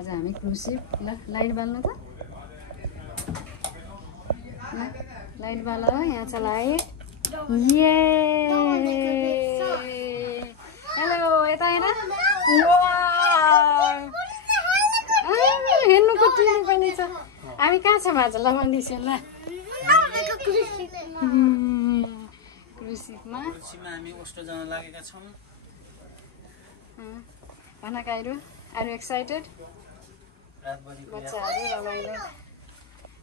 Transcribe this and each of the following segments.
आज हामी क्रुसिभ ल लाइट बाल्नु त लाइट बाल यहाँ छ लाइट ये हेलो यता हेर हेर्नु कुट्नु पनि छ हामी कहाँ छौँ आज ल भनिदिन्छु ल क्रुसिभमा हामी ओस्टो जान लागेका छौँ खाना खाइरु आर यु एक्साइटेड बच्चाहरू रमाइलो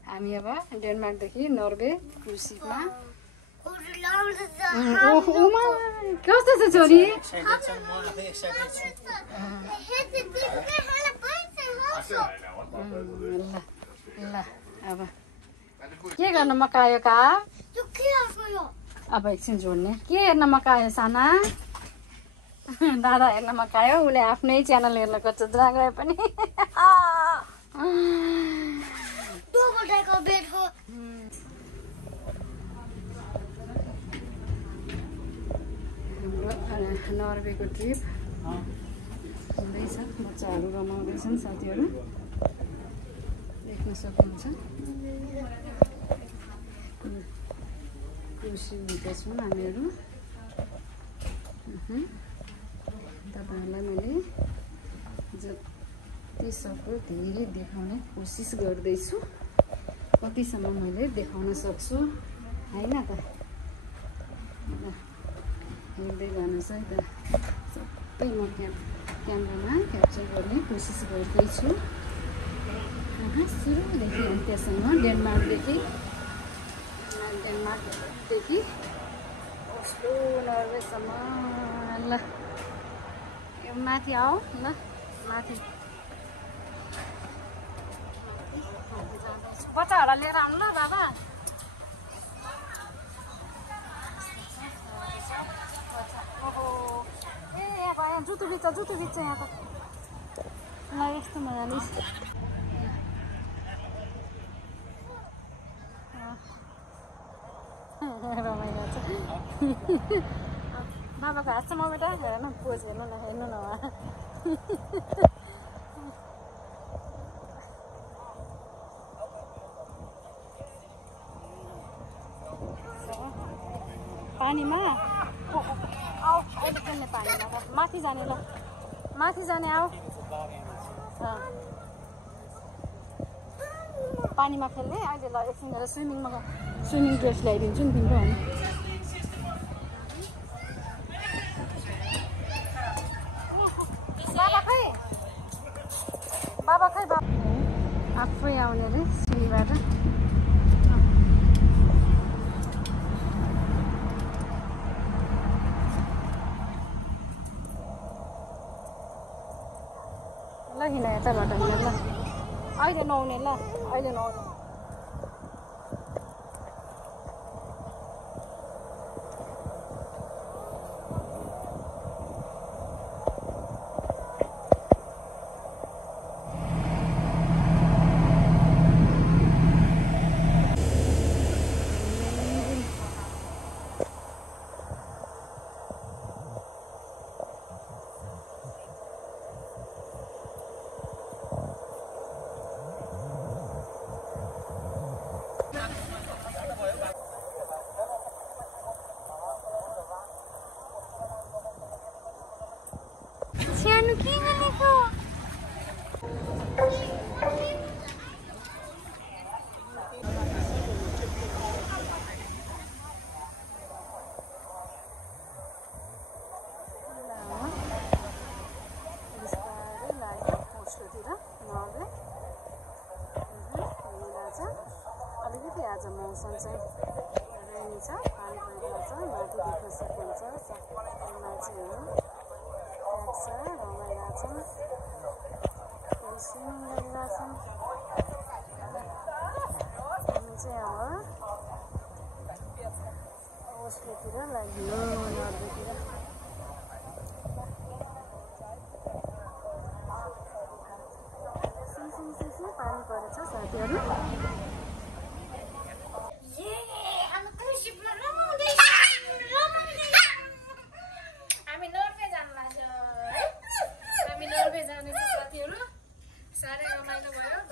हामी अब डेनमार्कदेखि नर्वे क्रुसिभमा कस्तो छ छोरी ल अब के गर्न मकायो का अब एकछिन जोड्ने के हेर्न मकायो साना दादा हेर्न मकायो उसले आफ्नै च्यानल हेर्न खोज्छ जहाँ गए पनि हाम्रो नर्वेको ट्रिप हुँदैछ बच्चाहरू रमाउँदैछन् साथीहरू देख्न सक्नुहुन्छ क्रुसिभभित्र छौँ हामीहरू तपाईँहरूलाई मैले जति सक्दो धेरै देखाउने कोसिस गर्दैछु कतिसम्म मैले देखाउन सक्छु होइन त हेर्दै जानुहोस् है त सबै म क्यामेरामा क्याप्चर गर्ने कोसिस गर्दैछु सुरुदेखि अन्त्यसम्म डेनमार्कदेखि ओस्लो नर्वेसम्म ल माथि आऊ ल माथि बच्चाहरूलाई लिएर आउनु ल बाबा ओहो ए यहाँ भयो जुत्तो बिच्छ यहाँ त ल यस्तो मजाले रमाइलो छ बाबाको हात छ म बेटा हेर्नु पोज हेर्नु न पानीमा आऊ अहिले खेल्ने पानीमा माथि जाने ल माथि जाने आऊ पानीमा खेल्ने अहिले ल एकछिन स्विमिङ ड्रेस ल्याइदिन्छु नि तिम्रो अनि बाबा खै आफै आउने अरे सिँढीबाट ल हिँड यताबाट हिँड ल अहिले नआउने ल अहिले नआउने आज मौसम चाहिँ रेनी छ पानी परिरहेको छ माथि देख्न सक्नुहुन्छ सबै मान्छेहरू छ रमाइरहेको छ स्विमिङ गरिरहेछन् हामी चाहिँ अब ओस्लोतिर लाग्यो नर्वेतिर सिमसिम पानी परेछ साथीहरू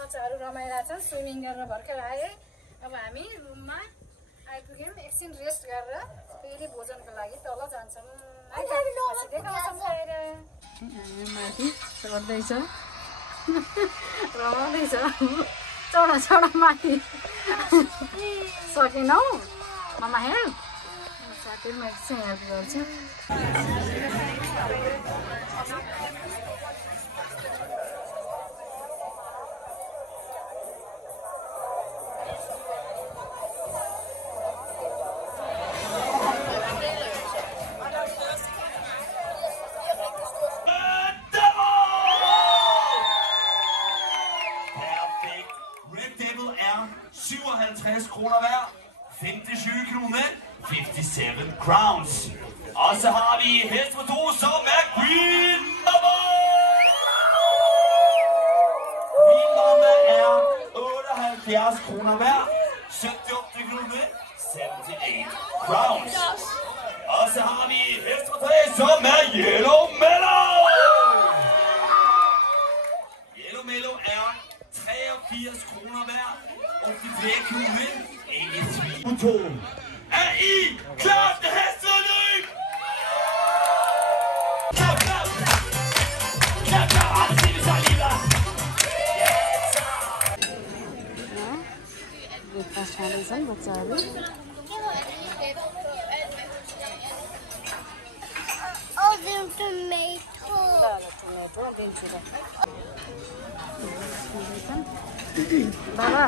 बच्चाहरू रमाइरहेछन् स्विमिङ गरेर भर्खर आए अब हामी रुममा आइपुग्यौँ एकछिन रेस्ट गरेर फेरि भोजनको लागि तल जान्छौँ माथि चढ्दैछ रमाउँदैछ चढ चढ माथि सकेनौ ममा हेल्प साथीहरूमा एकछिन हेल्प गर्छु kroner hver. 50-20 kroner. 57 crowns. Og så har vi hest på 2, som er Green Mama. Green Mama er 78 kroner hver. 78 kroner. 78 crowns. Og så har vi hest på 3, som er Yellow Mellow. Yellow Mellow er 83 kroner hver. 83 kroner. Ingen tvivl. Er I klar til hesteløb? Klap, klap! Klap, klap! Alle siger vi så lige breakfast खाँदैछन् बच्चाहरू tomato दिन्छु बाबा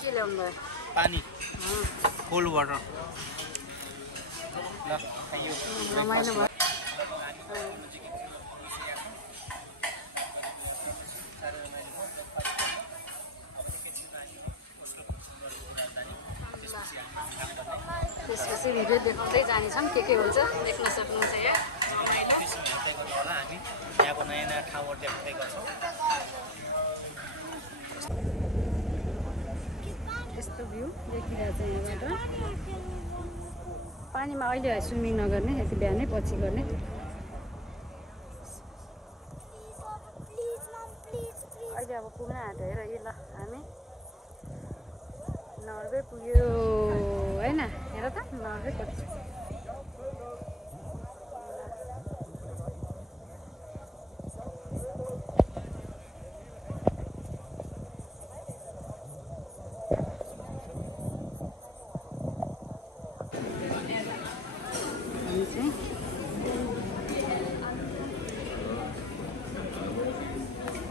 के ल्याउनु भयो पानी cold water ल खाइयो रमाइलो भयो त्यसपछि भिडियो देखाउँदै जानेछौँ के हुन्छ देख्न सक्नुहुन्छ यहाँ हामी यहाँको नयाँ नयाँ ठाउँहरू देखाउँदै गर्छौँ यस्तो भ्यू देखिरहेको छ यहाँबाट पानीमा अहिले स्विमिङ नगर्ने यति बिहानै पछि गर्ने अहिले अब पुग्न आँट्यो हेर यो ल हामी नर्वे पुग्यो होइन हेर त नर्वे पछि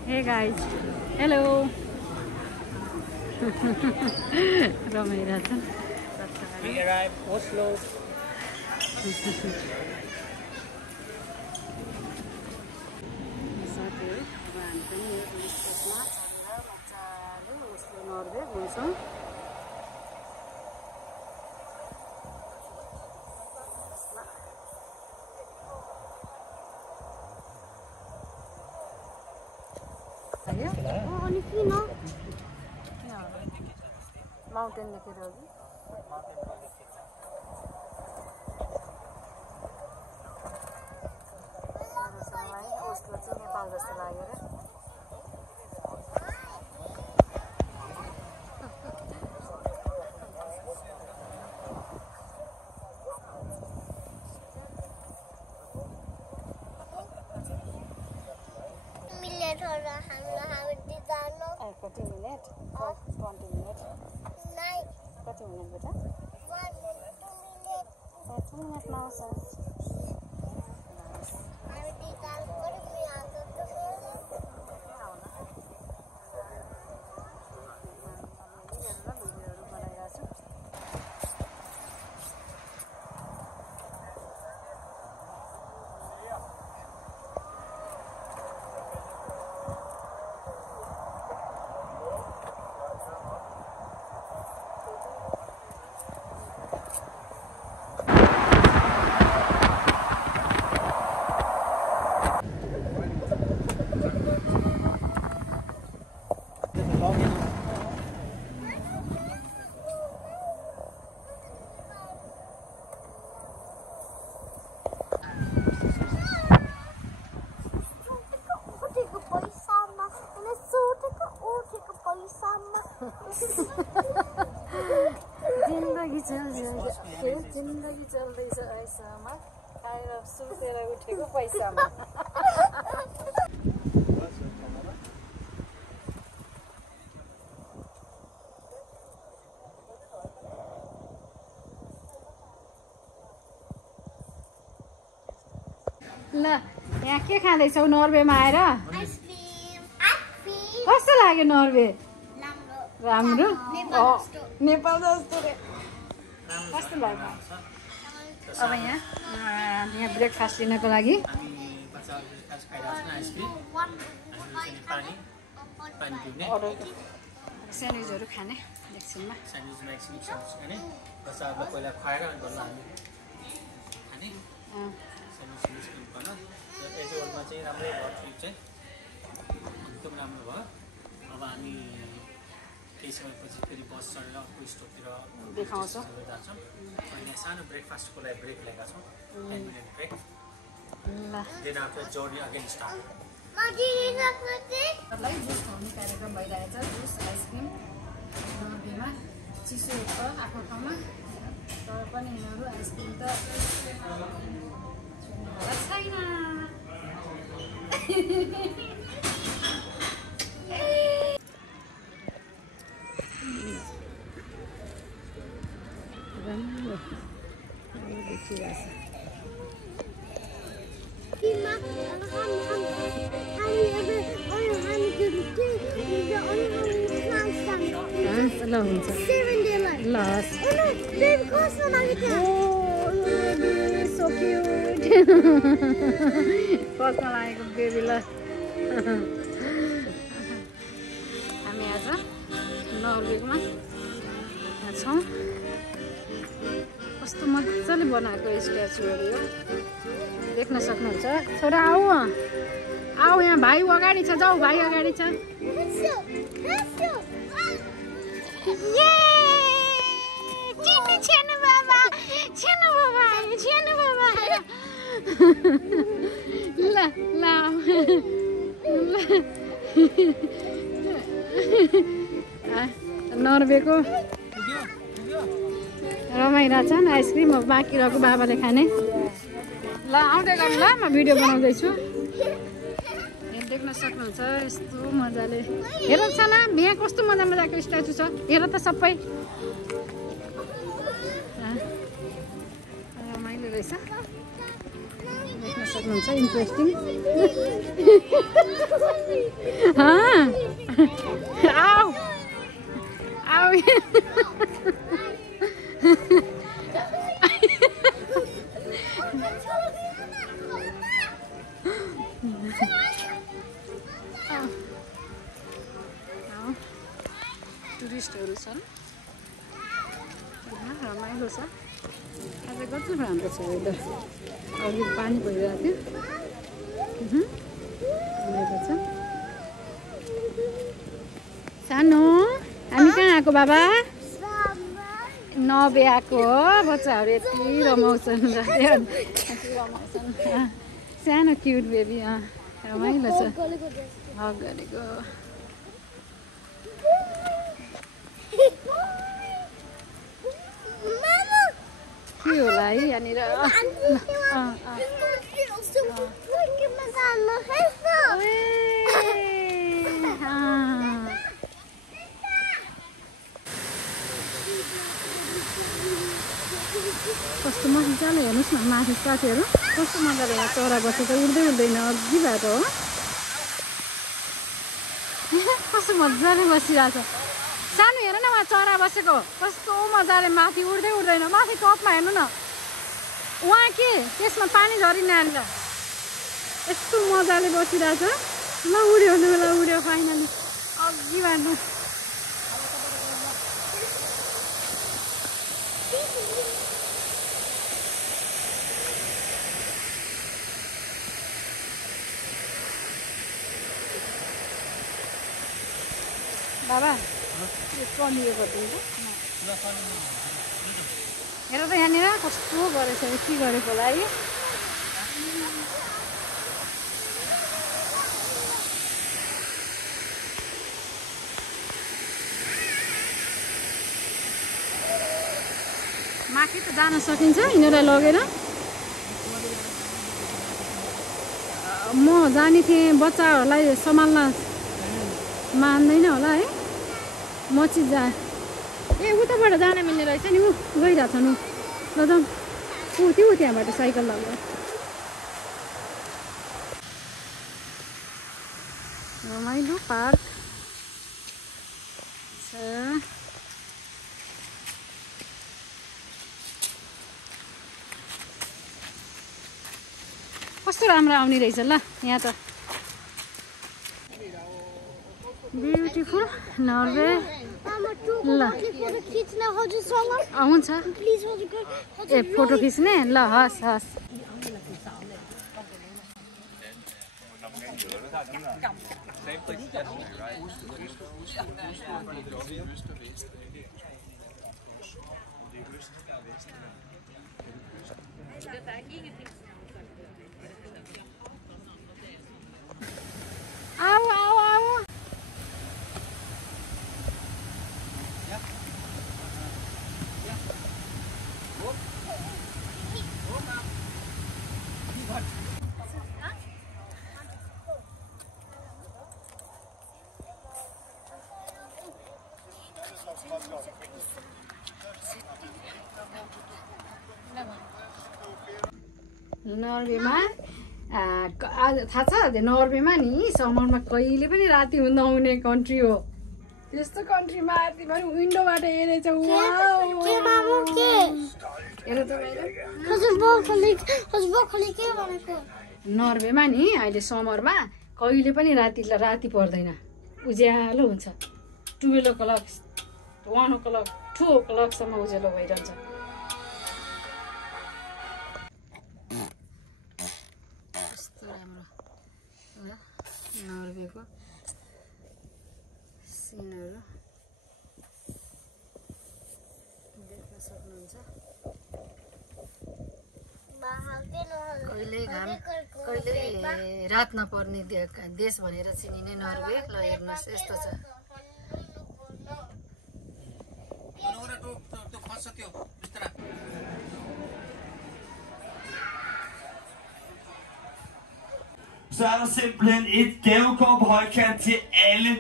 Hey guys, hello. रमाइरहेछन् We arrived Oslo. साथीहरू अब हामी पनि यो टुरिस्टमा चढेर मजाले ओस्लो नर्वे घुम्छौँ अनि किन माउन्टेन देखेर हो कि ओस्लो चाहिँ नेपाल जस्तो लाग्यो र कति मिनट 20 मिनट कति मिनट बेटा 2 मिनटमा आउँछ पैसामा खाएर सुतेर उठेको पैसामा ल यहाँ के खाँदैछौ नर्वेमा आएर कस्तो लाग्यो नर्वे राम्रो नेपाल जस्तो रे कस्तो लाग्यो अब यहाँ ब्रेकफास्ट लिनको लागि स्यान्डविचहरू खाने एकछिनमा चाहिँ राम्रै भयो ट्रिप चाहिँ एकदम राम्रो भयो अब हामी केही समयपछि फेरि बस चढेर अर्को स्टपतिर देखाउँछौँ जान्छौँ अनि सानो ब्रेकफास्टको लागि ब्रेक लिएका छौँ 10 minute break then after journey again start जुस खुवाउने कार्यक्रम भइरहेछ जुस आइसक्रिम नर्वेमा चिसो छ आफ्नो ठाउँमा तर पनि यिनीहरू आइसक्रिम त छैन ल हुन्छ ल सो क्युट कस्तो लागेको बेबीलाई हामी आज नर्वेमा छौँ कस्तो मजाले बनाएको स्ट्याचुहरू हो देख्न सक्नुहुन्छ छोरा आऊ आऊ यहाँ भाइ अगाडि छ जाऊ भाइ अगाडि छ ल ल नर्वेको रमाइरहेछ आइसक्रिम अब बाँकी रहेको बाबाले खाने ल आउँदै गर्नु ल म भिडियो बनाउँदैछु देख्न सक्नुहुन्छ यस्तो मजाले हेर साना यहाँ कस्तो मजा मजाको स्ट्याचु छ हेर त सबै रमाइलो रहेछ देख्न सक्नुहुन्छ इन्ट्रेस्टिङ आऊ आऊ टुरिस्टहरू छन् रमाइलो छ आज कति राम्रो छ वेदर अघि पानी परिरहेको थियो रमाइलो छ सानो हामी कहाँ आएको बाबा नर्वे आएको हो बच्चाहरू यति रमाउँछन् रमाउँछन् सानो क्युट बेबी रमाइलो छ हक गरेको के होला है यहाँनिर कस्तो मजाले हेर्नुहोस् न माथि साथीहरू कस्तो मजाले यहाँ चरा बसेको उड्दै उड्दैन अघि भएको हो कस्तो मजाले बसिरहेछ सानो हेर न उहाँ चरा बसेको कस्तो मजाले माथि उड्दै उड्दैन माथि टपमा हेर्नु न उहाँ के त्यसमा पानी झरी नानीलाई यस्तो मजाले बसिरहेछ ल उड्यो फाइनली अघिबाट बाबा पनिर गरिदिन्छ हेर त यहाँनिर कस्तो गरेछ के गरेको होला है माथि त जान सकिन्छ यिनीहरूलाई लगेर म जाने थिएँ बच्चाहरूलाई सम्हाल्न मान्दैन होला है म चाहिँ ए उताबाट जान मिल्ने रहेछ नि ऊ गइरहेछ नि ल जाउँ ऊ त्यहाँबाट साइकल लगाएर रमाइलो पार्क छ कस्तो राम्रो आउने रहेछ ल यहाँ त ब्युटिफुल नर्वे ल हुन्छ ए फोटो खिच्ने ल हस् हस् आऊ आऊ आऊ नर्वेमा थाहा छ नर्वेमा नि समरमा कहिले पनि राति नहुने कन्ट्री हो त्यस्तो कन्ट्रीमा तिमीहरू विन्डोबाट हेरेछ नर्वेमा नि अहिले समरमा कहिले पनि राति पर्दैन उज्यालो हुन्छ 12 o'clock 1 o'clock 2 o'clockसम्म उज्यालो भइरहन्छ नर्वेको सिनहरू देख्न सक्नुहुन्छ कहिले घाम कहिले रात नपर्ने देश भनेर चिनिने नर्वे ल हेर्नुहोस् यस्तो छ Så er der simpelthen et gavekort på højkant til alle.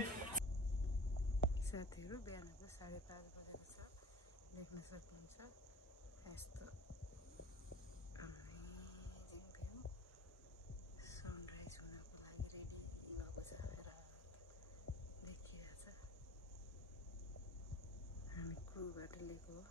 साथीहरू बिहानको 5:30 बजेको छ देख्न सक्नुहुन्छ यस्तो अमेजिङ भ्यू सनराइज हुनको लागि रेडी भएको छ र देखिरहेछ हामी क्रुबाट लिएको हो